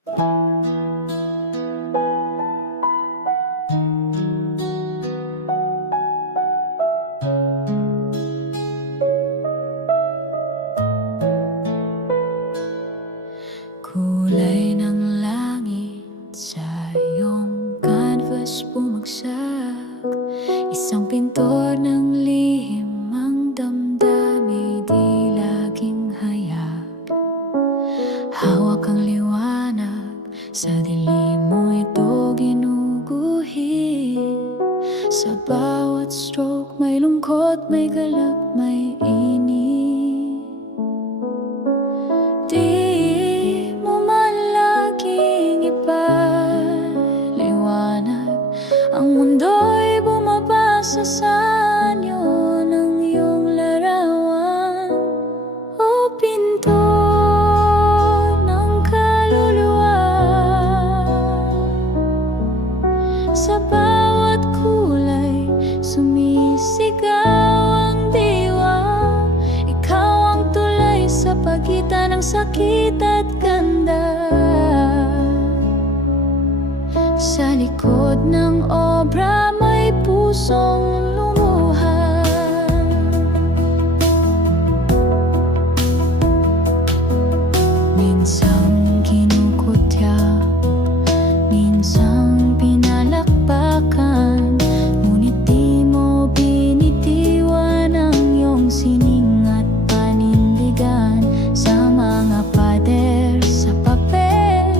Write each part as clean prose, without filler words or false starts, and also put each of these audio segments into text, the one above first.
Kulay ng langit sa iyong canvas bumagsak. Isang pintor ng lihim ang damdamin, di laging hayag. Hawak ang liwanag, sa dilim mo ito ginuguhit. Sa bawat stroke may lungkot, may galak, may init. Di mo man laging ipaliwanag, ang mundo'y bumabasa sa anyo ng iyong larawan. O pintor ng kaluluwa, sa bawat kulay sumisigaw ang diwa. Ikaw ang tulay sa pagitan ng sakit at ganda. Sa likod ng obra may pusong lumuha. Minsang kinukutya, minsang pinalakpakan, ngunit di mo binitiwan ang iyong sining at panindigan. Sa mga pader, sa papel,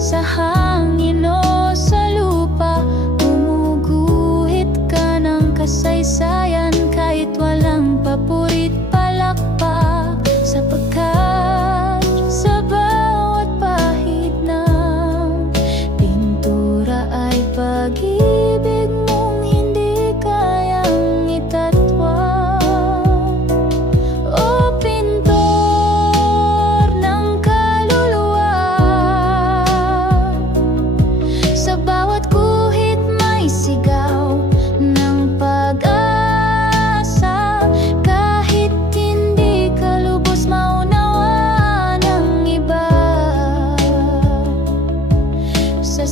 sa hangin o sa lupa, gumuguhit ka ng kasaysayan kahit walang papurit palakpak. Sapagkat sa bawat pahid ng pintura ay pag-ibig mong hindi kayang itatwa. O pintor ng kaluluwa, sa bawat guhit may sigaw ng pag-asa. Kahit hindi ka lubos maunawaan ng iba, sa